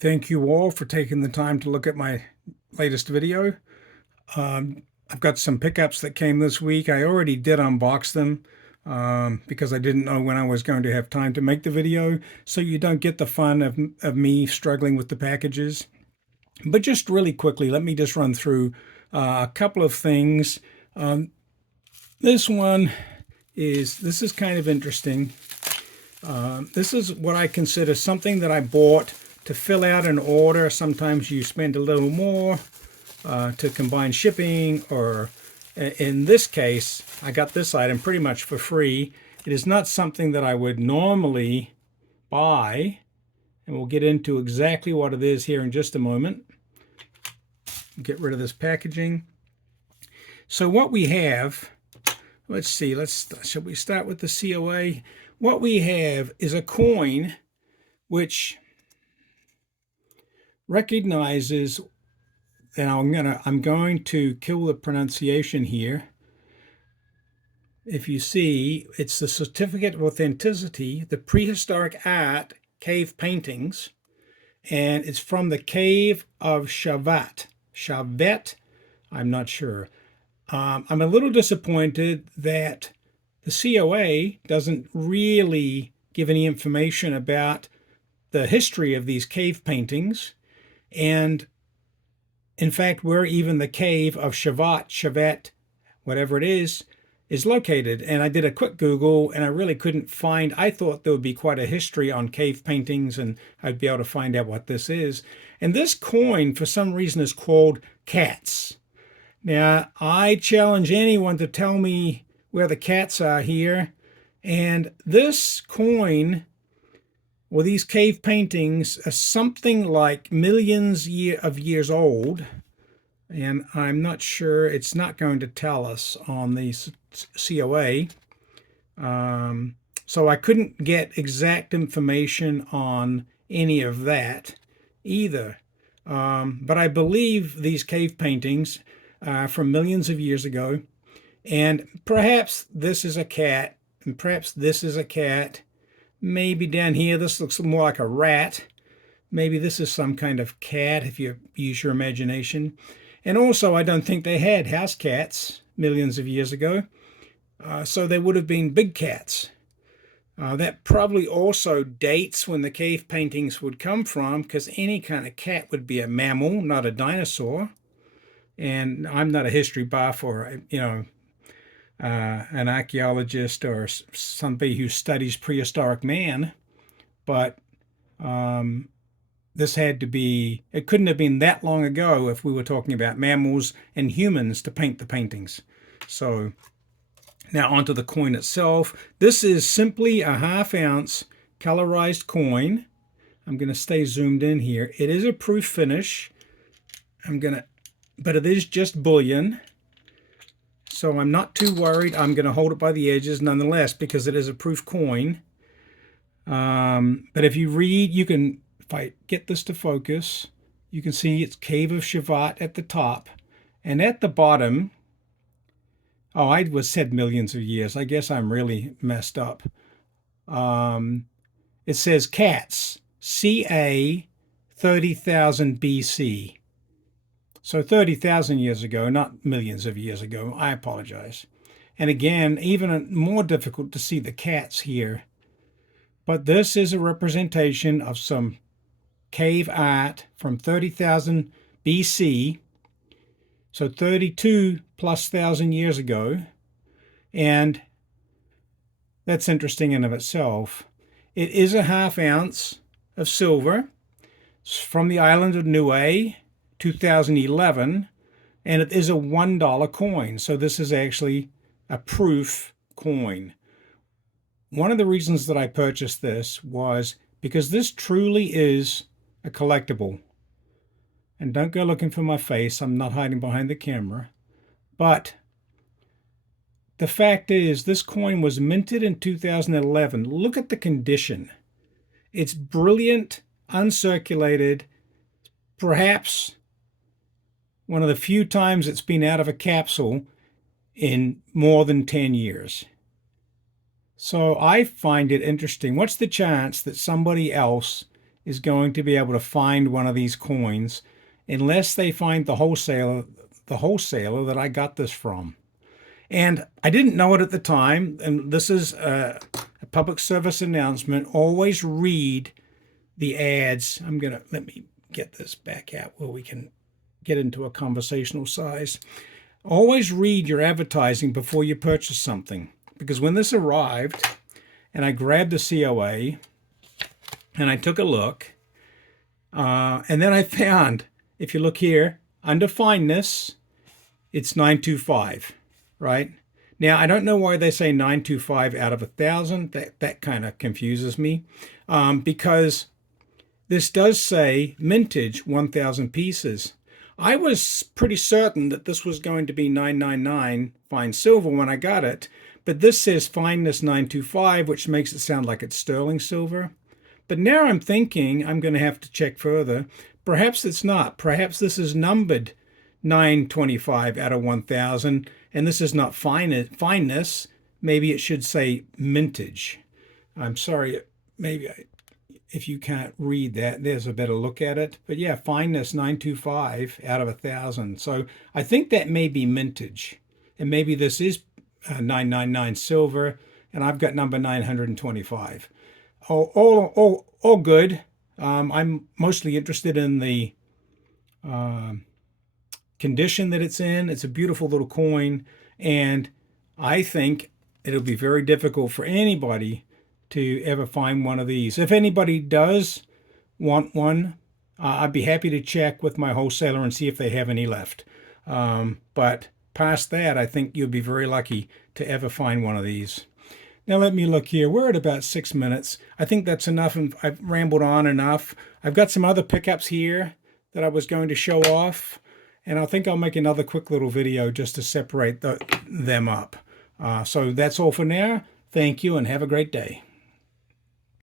Thank you all for taking the time to look at my latest video. I've got some pickups that came this week. I already did unbox them because I didn't know when I was going to have time to make the video, so you don't get the fun of me struggling with the packages. But just really quickly, let me just run through a couple of things. Um, this is kind of interesting. This is what I consider something that I bought to fill out an order. Sometimes you spend a little more to combine shipping, or in this case, I got this item pretty much for free. It is not something that I would normally buy, and we'll get into exactly what it is here in just a moment. Get rid of this packaging. So what we have, let's see, should we start with the COA? What we have is a coin which recognizes, and I'm going to kill the pronunciation here. If you see, it's the certificate of authenticity, the prehistoric art cave paintings, and it's from the cave of Shavat. Shavet, I'm not sure. I'm a little disappointed that the COA doesn't really give any information about the history of these cave paintings, and in fact, where even the cave of Shavat, whatever it is located. And I did a quick Google, and I really couldn't find. I thought there would be quite a history on cave paintings, and I'd be able to find out what this is. And this coin, for some reason, is called cats. Now, I challenge anyone to tell me where the cats are here. And this coin, well, these cave paintings are something like millions of years old, and I'm not sure, it's not going to tell us on the COA. So I couldn't get exact information on any of that either. But I believe these cave paintings are from millions of years ago, and perhaps this is a cat, and perhaps this is a cat. Maybe down here, this looks more like a rat. Maybe this is some kind of cat, if you use your imagination. And also, I don't think they had house cats millions of years ago. So they would have been big cats. That probably also dates when the cave paintings would come from, because any kind of cat would be a mammal, not a dinosaur. And I'm not a history buff or, an archaeologist or somebody who studies prehistoric man, but this had to be, it couldn't have been that long ago if we were talking about mammals and humans to paint the paintings. So now onto the coin itself. This is simply a ½ ounce colorized coin. I'm going to stay zoomed in here. It is a proof finish. But it is just bullion. So I'm not too worried. I'm going to hold it by the edges nonetheless because it is a proof coin. But if you read, if I get this to focus, you can see it's Cave of Shavat at the top. And at the bottom, I said millions of years. I guess I'm really messed up. It says cats, CA 30,000 BC. So 30,000 years ago, not millions of years ago. I apologize. And again, even more difficult to see the cats here. But this is a representation of some cave art from 30,000 BC, so 32,000+ years ago. And that's interesting in of itself. It is a ½ ounce of silver. It's from the island of Niue, 2011, and it is a $1 coin. So this is actually a proof coin. One of the reasons that I purchased this was because this truly is a collectible. And don't go looking for my face. I'm not hiding behind the camera. But the fact is, this coin was minted in 2011. Look at the condition. It's brilliant, uncirculated, perhaps one of the few times it's been out of a capsule in more than 10 years. So I find it interesting. What's the chance that somebody else is going to be able to find one of these coins unless they find the wholesaler that I got this from. And I didn't know it at the time, and this is a public service announcement. Always read the ads. Let me get this back out where we can get into a conversational size. Always read your advertising before you purchase something, because when this arrived and I grabbed the COA and I took a look, and then I found, if you look here, under fineness, it's 925, right? Now, I don't know why they say 925 out of 1,000. That kind of confuses me, because this does say mintage 1,000 pieces. I was pretty certain that this was going to be 999 fine silver when I got it, but this says fineness 925, which makes it sound like it's sterling silver. But now I'm thinking I'm going to have to check further. Perhaps it's not. Perhaps this is numbered 925 out of 1,000, and this is not fineness. Maybe it should say mintage. I'm sorry, if you can't read that, there's a better look at it. But yeah, fineness 925 out of 1,000. So I think that may be mintage. And maybe this is 999 silver, and I've got number 925. All good. I'm mostly interested in the condition that it's in. It's a beautiful little coin, and I think it'll be very difficult for anybody to ever find one of these. If anybody does want one, I'd be happy to check with my wholesaler and see if they have any left. But past that, I think you'll be very lucky to ever find one of these. Now let me look here. We're at about 6 minutes. I think that's enough, and I've rambled on enough. I've got some other pickups here that I was going to show off, and I think I'll make another quick little video just to separate them up. So that's all for now. Thank you, and have a great day.